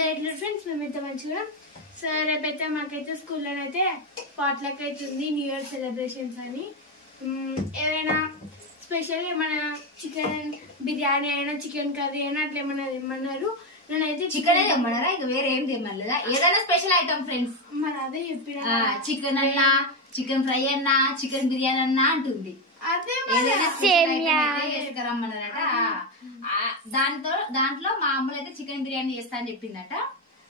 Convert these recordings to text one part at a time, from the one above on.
అందరు ఎట్లా ఫ్రెండ్స్ మేమైతే మంచిగా. సో రేపైతే మాకైతే స్కూల్లోనైతే పాట్లక్ అవుతుంది న్యూ ఇయర్ సెలబ్రేషన్స్ అని. ఏమైనా స్పెషల్ ఏమైనా చికెన్ బిర్యానీ అయినా చికెన్ కర్రీ అయినా అట్లా ఏమైనా తెమ్మన్నారు. నేనైతే చికెన్ తెమ్మన్నారా, ఇక వేరే ఏం తెమ్మలేదా? ఏదైనా స్పెషల్ ఐటమ్ ఫ్రెండ్స్. మరి అదే చెప్పిన చికెన్ అన్నా, చికెన్ ఫ్రై అన్నా, చికెన్ బిర్యానీ అన్నా అంటుంది. చేసుకురమ్మన్నారట. దాంట్లో మా అమ్మలు అయితే చికెన్ బిర్యానీ చేస్తా అని చెప్పిందట.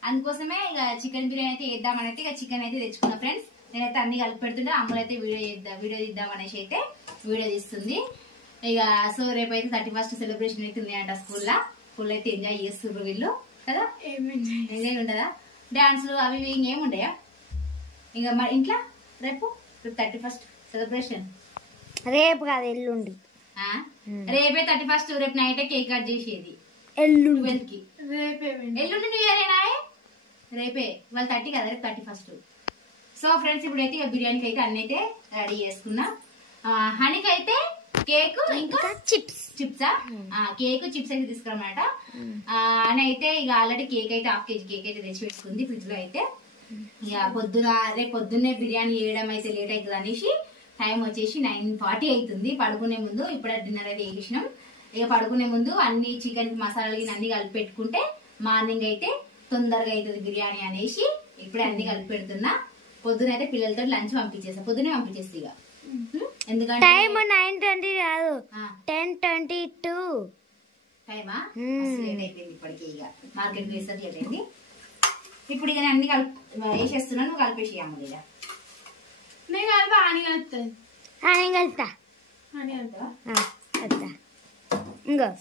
అందుకోసమే ఇక చికెన్ బిర్యానీ అయితే వేద్దామనైతే ఇక చికెన్ అయితే తెచ్చుకున్నా ఫ్రెండ్స్. నేనైతే అన్ని కలిపి పెడుతుంటే అమ్మలు అయితే వీడియో తీద్దామనేసి అయితే వీడియో తీస్తుంది. ఇక సో రేపైతే 31st సెలబ్రేషన్ అయితే ఉన్నాయంట స్కూల్లో అయితే ఎంజాయ్ చేస్తున్నారు వీళ్ళు కదా. ఎంజాయ్ ఉంటుందా? డాన్సులు అవి ఇంకేమి ఉండయా? ఇంకా మా ఇంట్లో రేపు 31st సెలబ్రేషన్. రేపు కాదు ఎల్లుండి. రేపే 31st. రేపు నైటే కేక్ కట్ చేసేది. ఎల్లుండికి ఎల్లుండి న్యూ ఇయర్ ఏనా? రేపే వాళ్ళు 30 కదా, రేపు 31st. సో ఫ్రెండ్స్ ఇప్పుడైతే ఇక బిర్యానీకి అయితే అన్ని అయితే రెడీ చేసుకున్నా. హనీకి అయితే కేక్ ఇంకా చిప్సా కేక్ చిప్స్ అయితే తీసుకురమాట. అని అయితే ఇక ఆల్రెడీ కేక్ అయితే 1/2 kg కేక్ అయితే తెచ్చి పెట్టుకుంది ఫ్రిడ్జ్ లో అయితే. ఇక రేపు పొద్దున్నే బిర్యానీ చేయడం అయితే లేట్ అవుతుంది అనేసి టైం వచ్చేసి 9:40 అవుతుంది. పడుకునే ముందు ఇప్పుడే డిన్నర్ అయితే వేసినాం. ఇక పడుకునే ముందు అన్ని చికెన్ మసాలాలు అన్ని కలిపి పెట్టుకుంటే మార్నింగ్ అయితే తొందరగా అవుతుంది బిర్యానీ అనేసి ఇప్పుడే అన్ని కలిపి పెడుతున్నా. పొద్దున అయితే పిల్లలతో లంచ్ పంపించేస్తా, పొద్దునే పంపించేస్తా. ఇక ఎందుకంటే టైం 9:20 కాదు 10:22 టైమా లేట్ అయిపోయింది ఇప్పటికి. ఇక మార్కెట్ వేసేది లేట్ అయింది. ఇప్పుడు ఇక అన్ని వేసేస్తున్నాను, నువ్వు కలిపేసి అమ్మ. ఇక నేను కలిపి ఆని కలుపుతా.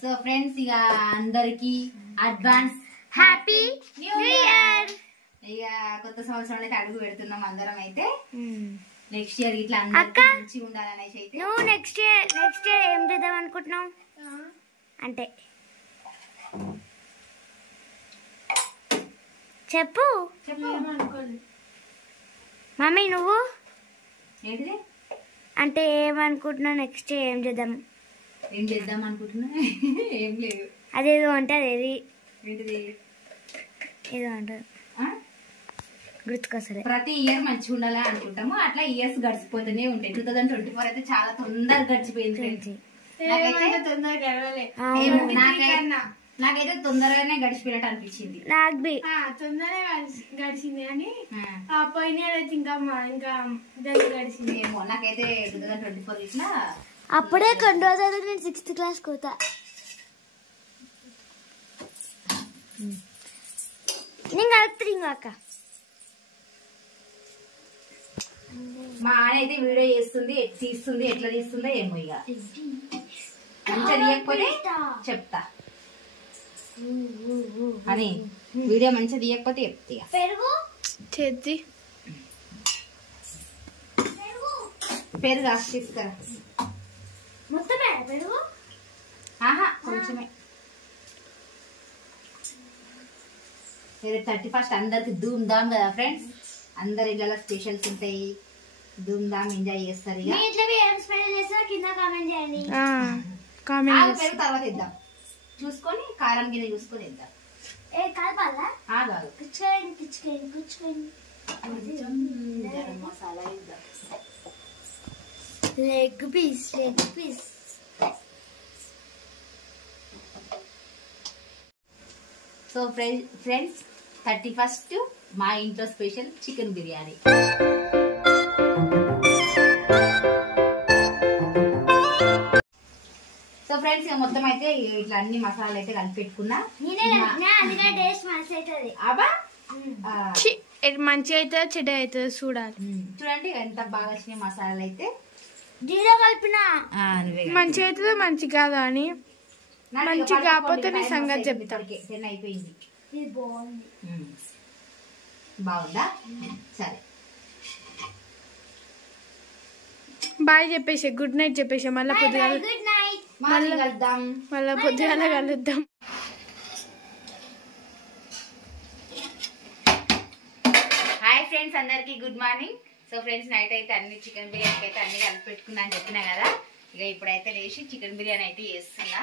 సో ఫ్రెండ్స్ ఇక అందరికి అడ్వాన్స్ హ్యాపీ న్యూ ఇయర్. ఇక కొత్త సంవత్సరం అయితే అడుగు పెడుతున్నాం అందరం అయితే. నెక్స్ట్ ఇయర్ ఇట్లా అందరికి మంచిగా ఉండాలనేసి అయితే. నువ్వు నెక్స్ట్ ఇయర్ ఏం చేద్దాం అనుకుంటున్నావు? అంటే చెప్పు మమ్మీ. నువ్వు ఏంటిది అంటే ఏమనుకుంటున్నావు? నెక్స్ట్ ఏం చేద్దాం అనుకుంటున్నా? ఏం లేదు. అదేదో అంటే అదేది ఏంటిది ఏదో అంటారు గుర్తుకొస్తలే. ప్రతి ఇయర్ మంచిగా ఉండాలని అనుకుంటాము, అట్లా ఇయర్స్ గడిచిపోతూనే ఉంటాయి. 2024 అయితే చాలా తొందరగా గడిచిపోయింది. నాకైతే తొందరగానే గడిచిపోయినట్టు అనిపించింది. తొందరగా గడిచింది అని పోయిన అయితే ఇంకా గడిచింది ఏమో. నాకైతే 2024 ఇట్లా అప్పుడే కొన్ని రోజులు నేను 6th క్లాస్ పోతా. నేను కలుపుతుంది అక్క. మా ఆడ అయితే వీడియో చేస్తుంది, తీస్తుంది, ఎట్లా తీస్తుందో ఏమో. ఇక మంచిగా తీయకపోతే చెప్తా అని. వీడియో మంచిగా తీయకపోతే చెప్తా. పెరుగు చేతి పెరుగు తీసుకురా. మొత్తమే పెరుగు? ఆహా కొంచెమే. 31st అందరికి ధూమ్ ధామ్ కదా ఫ్రెండ్స్. అందరి ఇళ్ళ స్పెషల్స్ ఉంటాయి, ధూమ్ ధామ్ ఎంజాయ్ చేస్తారు. ఇక పెరుగు తర్వాత ఇద్దాం, చూసుకొని కారం గిన్నె చూసుకొని ఇద్దాం. గరం మసాలా ఇద్దాం. Leg piece. So friends 31st మా ఇంట్లో special chicken biryani. So friends మొత్తం అయితే ఇట్లా అన్ని మసాలాలు అయితే కలిపి పెట్టుకున్నా. మంచి అయితే చెడ్డ అవుతుంది చూడాలి. చూడండి ఎంత బాగా వచ్చినాయి మసాలాలు అయితే. మంచి అవుతుందో మంచి కాదా అని. మంచి కాకపోతే నీ సంగతి చెప్తా. 10 అయిపోయింది. బాగుందా? సరే బాయ్ చెప్పేసి గుడ్ నైట్ చెప్పేసి మళ్ళీ పొద్దుగాల కలుద్దాం. హాయ్ ఫ్రెండ్స్ అందరికి good morning. So friends night అయితే అన్ని చికెన్ బిర్యానీకి అయితే అన్ని కలిపి పెట్టుకున్నా అని చెప్పినా కదా. ఇక ఇప్పుడైతే లేచి చికెన్ బిర్యానీ అయితే చేస్తున్నా.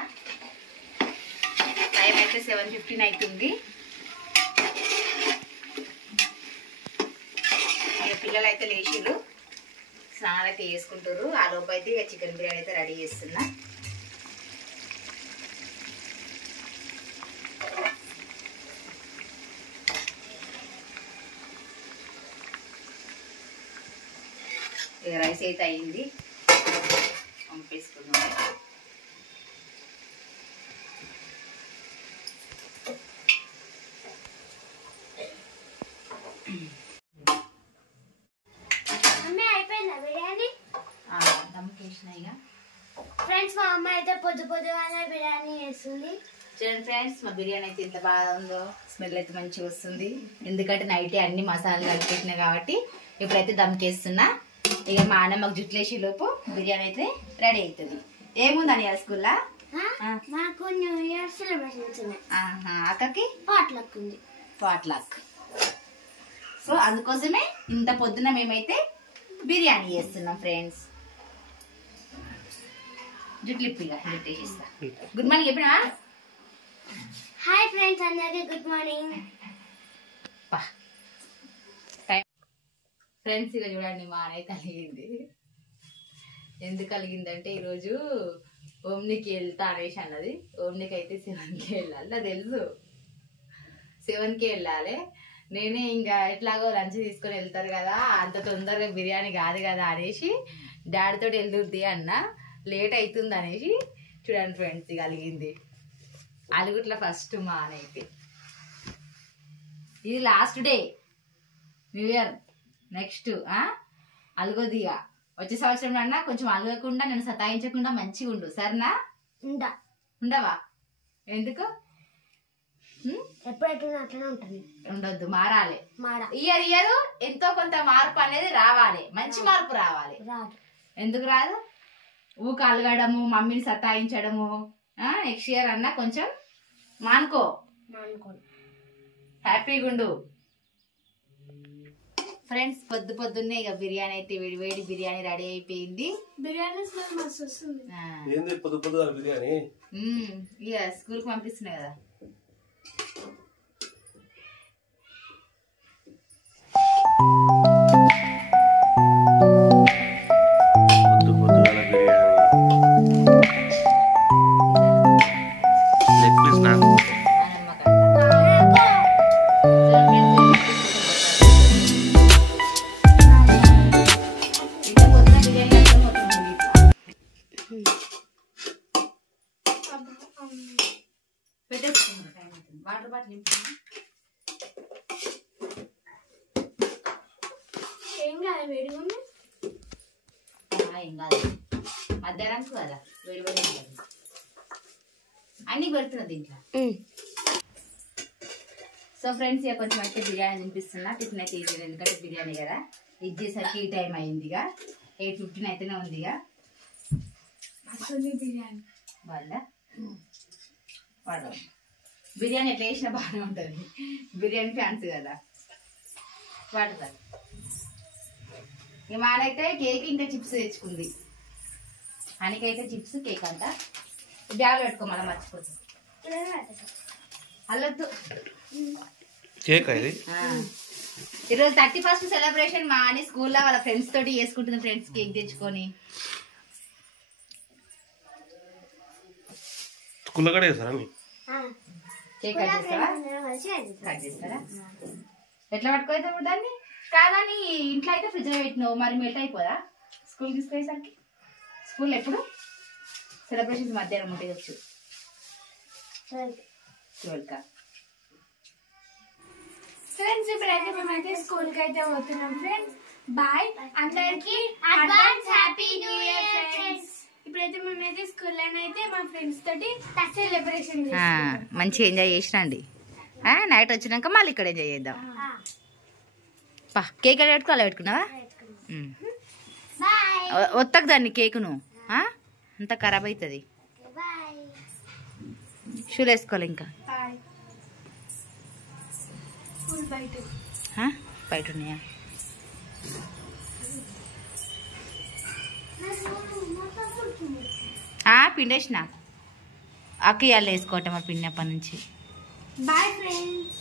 టైం అయితే 7:15 అవుతుంది. పిల్లలు అయితే లేచిరు, స్నానం అయితే చేసుకుంటారు. ఆ లోపు అయితే ఇక చికెన్ బిర్యానీ అయితే రెడీ చేస్తున్నా. ఇక రైస్ అయితే అయింది, పంపేసుకున్నాం. ఫ్రెండ్స్ మా అమ్మ అయితే పొద్దుగానే బిర్యానీ చేస్తుంది. చూడండి ఫ్రెండ్స్, మా బిర్యానీ అయితే ఎంత బాగా ఉందో, స్మెల్ అయితే మంచిగా వస్తుంది. ఎందుకంటే నైటే అన్ని మసాలాలు కలిపెట్టినా కాబట్టి ఇప్పుడైతే దమ్కేస్తున్నా. ఇక మా అన్న మాకు జుట్లేసే లోపు బిర్యానీ అయితే రెడీ అవుతుంది. ఏముందని స్కూల్లో మాకు న్యూ ఇయర్ సెలబ్రేషన్స్ ఉన్నాయి. అక్కకి పాట్లక్ ఉంది. పాట్లక్. సో అందుకోసమే ఇంత పొద్దున మేమైతే బిర్యానీ చేస్తున్నాం ఫ్రెండ్స్. జుట్లిప్పిగా జుట్టేసిస్తా. గుడ్ మార్నింగ్ చెప్పినా? హాయ్ ఫ్రెండ్స్, అందరికీ గుడ్ మార్నింగ్. ఫ్రెండ్స్ ఇక చూడండి, మా అనైతే కలిగింది. ఎందుకు కలిగిందంటే ఈరోజు ఓమ్నికి వెళ్తా అనేసి అన్నది. ఓమ్నికి అయితే 7కి వెళ్ళాలి, నాకు తెలుసు 7కి వెళ్ళాలి. నేనే ఇంకా ఎట్లాగో లంచ్ తీసుకొని వెళ్తారు కదా, అంత తొందరగా బిర్యానీ కాదు కదా అనేసి డాడీతో వెళ్తుంది అన్న. లేట్ అవుతుంది అనేసి చూడండి ఫ్రెండ్స్ కలిగింది. అలుగుట్ల ఫస్ట్ మా అనైతే. ఇది last day new year. Next అలుగొద్దిగా వచ్చే సంవత్సరం అన్నా కొంచెం అలగకుండా నన్ను సతాయించకుండా మంచిగా ఉండు, సరేనా? ఉండవా? ఎందుకు? ఎప్పుడైతే అట్లనే ఉంటుంది. ఉండొద్దు, మారాలి. ఇయర్ ఇయర్ ఎంతో కొంత మార్పు అనేది రావాలి, మంచి మార్పు రావాలి. ఎందుకు రాదు? ఊక అలగడము, మమ్మీని సతాయించడము. నెక్స్ట్ ఇయర్ అన్నా కొంచెం మానుకో, హ్యాపీగా ఉండు. ఫ్రెండ్స్ పొద్దున్నే ఇక బిర్యానీ అయితే వేడి బిర్యానీ రెడీ అయిపోయింది. బిర్యానీ స్మెల్ మస్తు వస్తుంది. ఇక స్కూల్ కి పంపిస్తున్నా కదా. వాటర్ బాటిల్ ఏం కాదు, వేడిగా ఉంది. ఏం కాదు, మధ్యాహ్నంకు కదా వేడి అన్ని పెడుతున్నది దీంట్లో. సో ఫ్రెండ్స్ ఇక కొంచెం అయితే బిర్యానీ తినిపిస్తున్నా. టిఫిన్ అయితే ఇవ్వలేదు, ఎందుకంటే బిర్యానీ కదా. ఇచ్చేసరికి ఈ టైం అయింది. ఇక 8:15 అయితేనే ఉంది. ఇక బిర్యానీ బాగుందా? వాడు బిర్యానీ ఎట్లా వేసినా బాగానే ఉంటుంది. బిర్యానీ ఫ్యాన్స్ కదా వాడుతారు. ఇక మానైతే కేక్ ఇంకా చిప్స్ తెచ్చుకుంది. అనికైతే చిప్స్ కేక్ అంట. బ్యాగ్ పెట్టుకో, మళ్ళీ మర్చిపోతుంది. అల్లొద్దు కేక్ ఇది. ఈరోజు 31st సెలబ్రేషన్ మా అని స్కూల్లో వాళ్ళ ఫ్రెండ్స్ తోటి చేసుకుంటుంది. ఫ్రెండ్స్ కేక్ తెచ్చుకొని స్కూల్లో కూడా చేస్తారా? కేక్ కట్ చేస్తావా? కట్ చేస్తారా? ఎట్లా పట్టుకోవుతావు దాన్ని? కాదని ఇంట్లో అయితే ఫ్రిడ్జ్ లో పెట్టినావు, మరి మెల్ట్ అయిపోదా స్కూల్ తీసుకునేసరికి? స్కూల్ ఎప్పుడు సెలబ్రేషన్స్ మధ్యాహ్నం ఉంటాయి వచ్చు. 12కా? ఫ్రెండ్స్ ఇప్పుడైతే మేమైతే స్కూల్ కి అయితే పోతున్నాం. ఫ్రెండ్స్ బాయ్, అందరికి advance happy new year friends. ఇప్పుడైతే మేమైతే స్కూల్లోనైతే మా ఫ్రెండ్స్ తోటి సెలబ్రేషన్ మంచిగా ఎంజాయ్ చేసిరండి. నైట్ వచ్చినాక మళ్ళీ ఇక్కడ ఎంజాయ్ చేద్దాం. కేక్ ఎలా పెట్టుకో, అలా పెట్టుకున్నావా? ఒత్తకు దాన్ని కేకును, అంతా ఖరాబ్ అవుతుంది. షూలు వేసుకోవాలి. ఇంకా బయట ఉన్నాయా? పిండేసిన అక్క ఇవాళ వేసుకోవటం, ఆ పిండినప్పటి నుంచి. Boy friends.